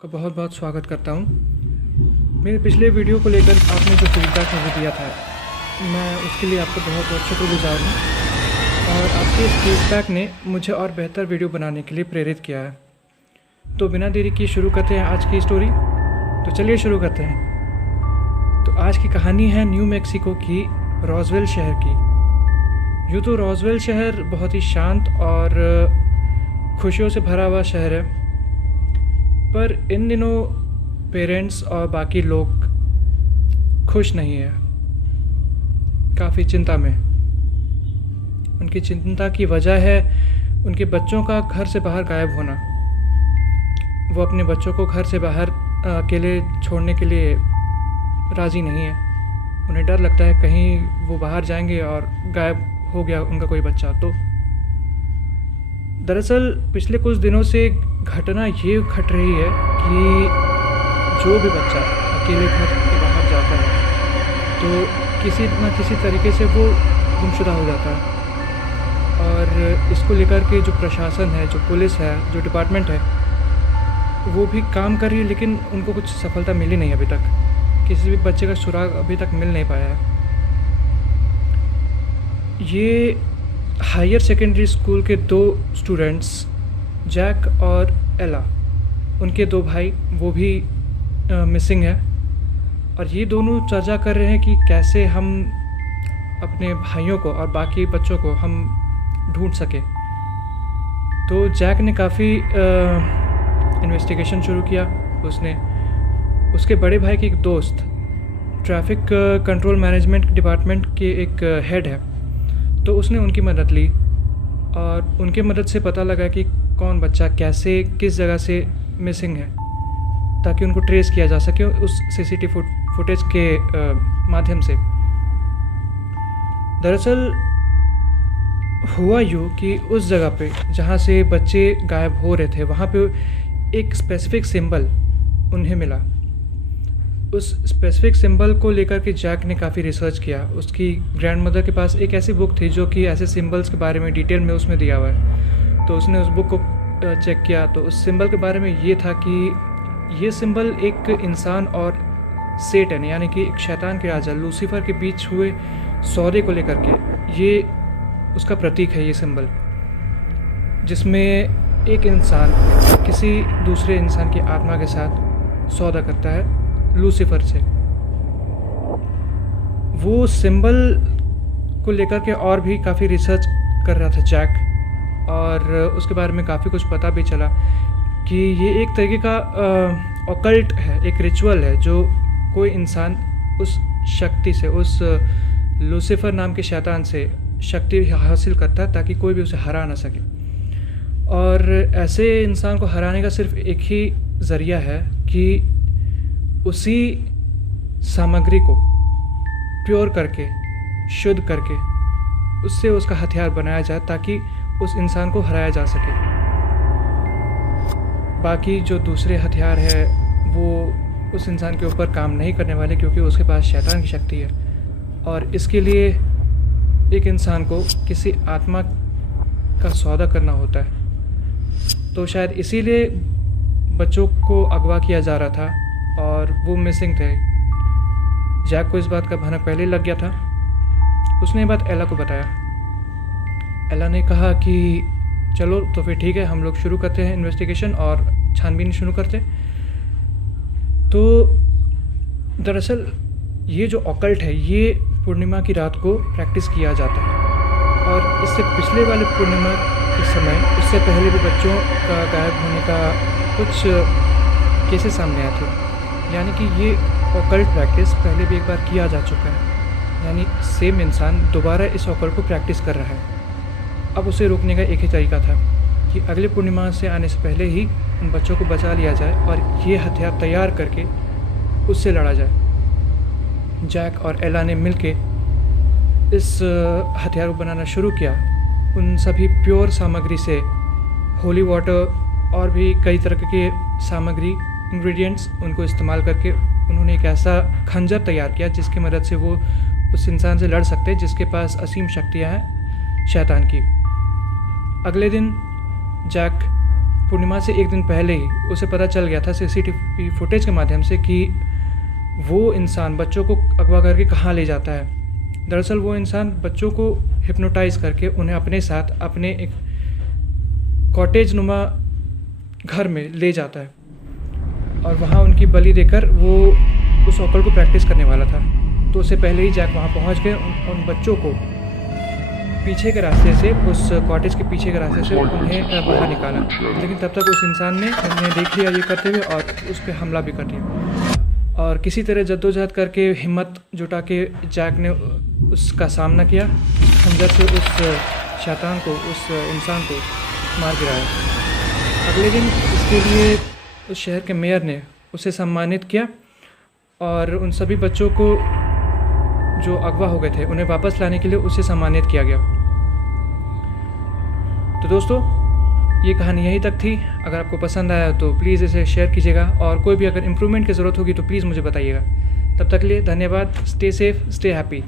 का बहुत बहुत स्वागत करता हूँ। मेरे पिछले वीडियो को लेकर आपने जो फीडबैक मुझे दिया था, मैं उसके लिए आपका बहुत बहुत शुक्रगुजार हूँ और आपके इस फीडबैक ने मुझे और बेहतर वीडियो बनाने के लिए प्रेरित किया है। तो बिना देरी किए शुरू करते हैं आज की स्टोरी। तो चलिए शुरू करते हैं। तो आज की कहानी है न्यू मैक्सिको की रोजवेल शहर की। यूँ तो रोजवेल शहर बहुत ही शांत और खुशियों से भरा हुआ शहर है, पर इन दिनों पेरेंट्स और बाकी लोग खुश नहीं है, काफ़ी चिंता में। उनकी चिंता की वजह है उनके बच्चों का घर से बाहर गायब होना। वो अपने बच्चों को घर से बाहर अकेले छोड़ने के लिए राज़ी नहीं है। उन्हें डर लगता है कहीं वो बाहर जाएंगे और गायब हो गया उनका कोई बच्चा तो। दरअसल पिछले कुछ दिनों से घटना ये घट रही है कि जो भी बच्चा अकेले घर के बाहर जाता है तो किसी न किसी तरीके से वो गुमशुदा हो जाता है। और इसको लेकर के जो प्रशासन है, जो पुलिस है, जो डिपार्टमेंट है, वो भी काम कर रही है, लेकिन उनको कुछ सफलता मिली नहीं अभी तक। किसी भी बच्चे का सुराग अभी तक मिल नहीं पाया है। ये हायर सेकेंडरी स्कूल के दो स्टूडेंट्स, जैक और एला, उनके दो भाई, वो भी मिसिंग है। और ये दोनों चर्चा कर रहे हैं कि कैसे हम अपने भाइयों को और बाकी बच्चों को हम ढूंढ सके। तो जैक ने काफ़ी इन्वेस्टिगेशन शुरू किया। उसने उसके बड़े भाई के एक दोस्त, ट्रैफिक कंट्रोल मैनेजमेंट डिपार्टमेंट के एक हेड है, तो उसने उनकी मदद ली और उनके मदद से पता लगा कि कौन बच्चा कैसे किस जगह से मिसिंग है, ताकि उनको ट्रेस किया जा सके उस सीसीटीवी फुटेज के माध्यम से। दरअसल हुआ यूँ कि उस जगह पे जहाँ से बच्चे गायब हो रहे थे, वहाँ पे एक स्पेसिफिक सिंबल उन्हें मिला। उस स्पेसिफिक सिंबल को लेकर के जैक ने काफ़ी रिसर्च किया। उसकी ग्रैंडमदर के पास एक ऐसी बुक थी जो कि ऐसे सिंबल्स के बारे में डिटेल में उसमें दिया हुआ है। तो उसने उस बुक को चेक किया, तो उस सिंबल के बारे में ये था कि ये सिंबल एक इंसान और सेटन यानी कि एक शैतान के राजा लूसीफर के बीच हुए सौदे को लेकर के ये उसका प्रतीक है। ये सिंबल जिसमें एक इंसान किसी दूसरे इंसान की आत्मा के साथ सौदा करता है लूसीफर से। वो सिंबल को लेकर के और भी काफ़ी रिसर्च कर रहा था जैक, और उसके बारे में काफ़ी कुछ पता भी चला कि ये एक तरीके का ऑकल्ट है, एक रिचुअल है जो कोई इंसान उस शक्ति से, उस लूसीफर नाम के शैतान से शक्ति हासिल करता है ताकि कोई भी उसे हरा ना सके। और ऐसे इंसान को हराने का सिर्फ एक ही ज़रिया है कि उसी सामग्री को प्योर करके, शुद्ध करके उससे उसका हथियार बनाया जाए ताकि उस इंसान को हराया जा सके। बाकी जो दूसरे हथियार है वो उस इंसान के ऊपर काम नहीं करने वाले, क्योंकि उसके पास शैतान की शक्ति है। और इसके लिए एक इंसान को किसी आत्मा का सौदा करना होता है। तो शायद इसीलिए बच्चों को अगवा किया जा रहा था और वो मिसिंग थे। जैक को इस बात का भनक पहले ही लग गया था। उसने ये बात एला को बताया। एला ने कहा कि चलो तो फिर ठीक है, हम लोग शुरू करते हैं इन्वेस्टिगेशन और छानबीन शुरू करते। तो दरअसल ये जो ऑकल्ट है ये पूर्णिमा की रात को प्रैक्टिस किया जाता है, और इससे पिछले वाले पूर्णिमा के समय, उससे पहले भी बच्चों का गायब होने का कुछ केसेस सामने आए थे। यानी कि ये ऑकल्ट प्रैक्टिस पहले भी एक बार किया जा चुका है, यानी सेम इंसान दोबारा इस ऑकल्ट को प्रैक्टिस कर रहा है। अब उसे रोकने का एक ही तरीका था कि अगले पूर्णिमा से आने से पहले ही उन बच्चों को बचा लिया जाए और ये हथियार तैयार करके उससे लड़ा जाए। जैक और एला ने मिलके इस हथियार को बनाना शुरू किया। उन सभी प्योर सामग्री से होली वाटर और भी कई तरह के सामग्री, इंग्रेडिएंट्स, उनको इस्तेमाल करके उन्होंने एक ऐसा खंजर तैयार किया जिसकी मदद से वो उस इंसान से लड़ सकते हैं जिसके पास असीम शक्तियाँ हैं शैतान की। अगले दिन जैक पूर्णिमा से एक दिन पहले ही उसे पता चल गया था सीसीटीवी फुटेज के माध्यम से कि वो इंसान बच्चों को अगवा करके कहाँ ले जाता है। दरअसल वो इंसान बच्चों को हिप्नोटाइज करके उन्हें अपने साथ अपने एक कॉटेज नुमा घर में ले जाता है और वहाँ उनकी बलि देकर वो उस ऑकल्ट को प्रैक्टिस करने वाला था। तो उससे पहले ही जैक वहाँ पहुँच गए उन बच्चों को पीछे के रास्ते से, उस कॉटेज के पीछे के रास्ते से उन्हें बाहर निकाला। लेकिन तब तक उस इंसान ने उन्हें देख लिया ये करते हुए और उस पर हमला भी कर दिया। और किसी तरह जद्दोजहद करके हिम्मत जुटा के जैक ने उसका सामना किया, खंजर से उस शैतान को, उस इंसान को मार गिराया। अगले दिन इसके लिए उस शहर के मेयर ने उसे सम्मानित किया और उन सभी बच्चों को जो अगवा हो गए थे उन्हें वापस लाने के लिए उसे सम्मानित किया गया। तो दोस्तों, ये कहानी यहीं तक थी। अगर आपको पसंद आया तो प्लीज़ इसे शेयर कीजिएगा और कोई भी अगर इम्प्रूवमेंट की ज़रूरत होगी तो प्लीज़ मुझे बताइएगा। तब तक के लिए धन्यवाद। Stay safe, stay happy.